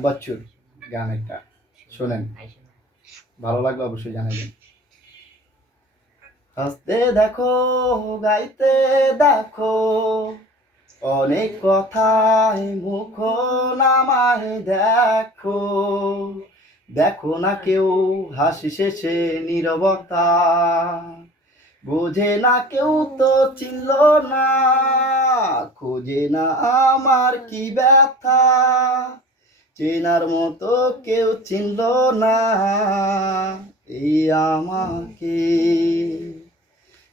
বচ্চুর গান একটা। শোনেন। ভালো লাগলে অবশ্যই জানাবেন। হাসতে দেখো, গাইতে দেখো, অনেক কথায় মুখ নামায় দেখো। দেখো না কেউ হাসি শেষে নীরবতা। বোঝে না কেউ তো চিনল না। খোঁজে না আমার কি ব্যথা। চেনার মতো কেউ চিনল না। এই আমাকে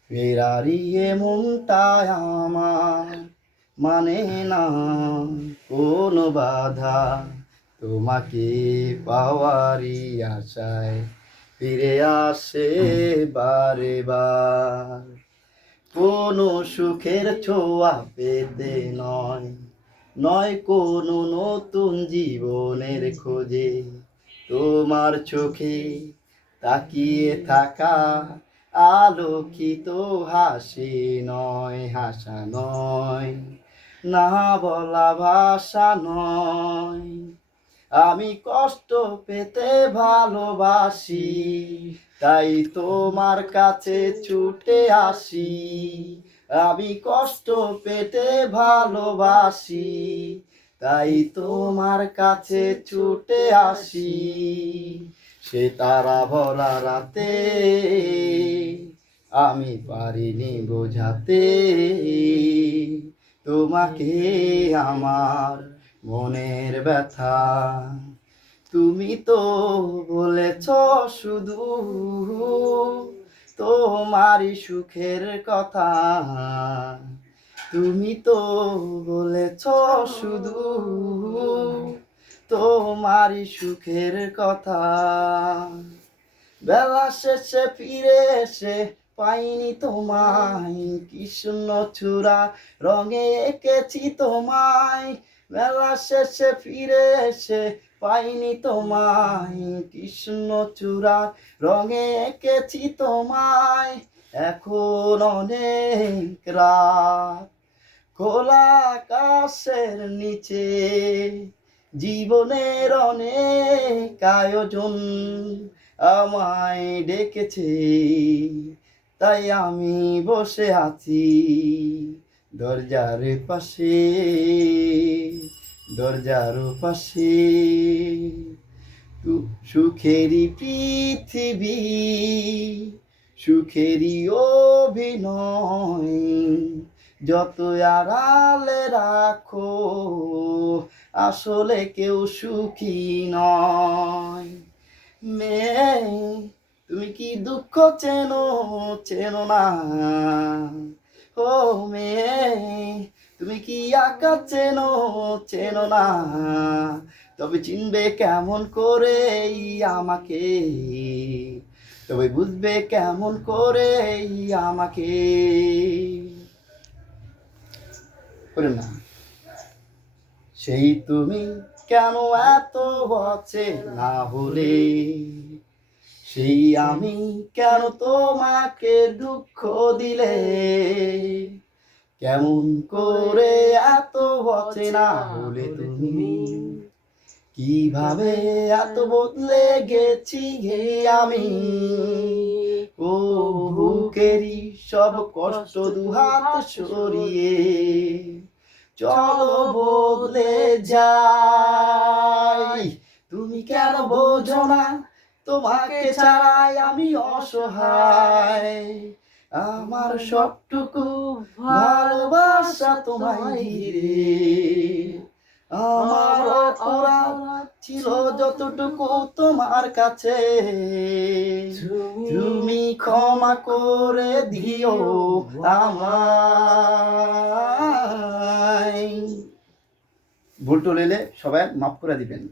ফেরারিয়ে মনটায় আমার মানে না। কোনো বাধা তোমাকে পাওয়ারই আশায় ফিরে আসে বারে বার। কোনো সুখের ছোঁয়া পেতে নয়। নয় কোনো নতুন জীবনের খোঁজে। তোমার চোখে তাকিয়ে থাকা, আলোকিত হাসি নয়, হাসা নয়, না বলা ভাষা নয়। আমি কষ্ট পেতে ভালোবাসি, তাই তোমার কাছে ছুটে আসি। আমি কষ্ট পেতে ভালোবাসি, তাই তোমার কাছে ছুটে আসি। সে তারা ভরা রাতে আমি পারিনি বোঝাতে। তোমাকে আমার মনের ব্যথা, তুমি তো বলেছ শুধু তোমারই সুখের কথা। তুমি তো বলেছ শুধু তোমারই সুখের কথা। বেলা শেষে ফিরে এসে পাইনি তোমায়, কৃষ্ণ চূড়া রঙে এঁকেছি তোমায়। বেলা শেষে ফিরে এসে পাইনি তোমায় কৃষ্ণ চূড়া রঙে এঁকেছি তোমায়। এখন অনেক রাত খোলা আকাশের নিচে, জীবনের অনেক আয়োজন আমায় ডেকেছে, তাই আমি বসে আছি। দরজার পাশে দরজার পাশে। সুখেরই পৃথিবী, সুখেরই অভিনয়। যত আড়ালে রাখো, আসলে কেউ সুখী নয়। মেয়ে, তুমি কি দুঃখ চেনো? চেনো না। ও মেয়ে, তুমি কি আঁকা চেনো? চেনো না। তবে চিনবে কেমন করে আমাকে। তবে বুঝবে কেমন করে আমাকে। না সেই তুমি কেন এত হচ্ছে না হলে? সেই আমি কেন তোমাকে দুঃখ দিলে? কেমন করে এত হচ্ছে না হলে তুমি? কীভাবে এত বদলে গেছি হে আমি? ও বুকেরই সব কষ্ট দুহাত সরিয়ে চলো বদলে যাই। তুমি কেন বোঝো না তোমাকে ছাড়াই আমি অসহায়। আমার সবটুকু ভালোবাসা তোমায় ঘিরে। আমার অপরাধ ছিল যতটুকু তোমার কাছে। তুমি ক্ষমা করে দিও আমায়। ভুল টুলিলে সবাই মাফ করে দিবেন।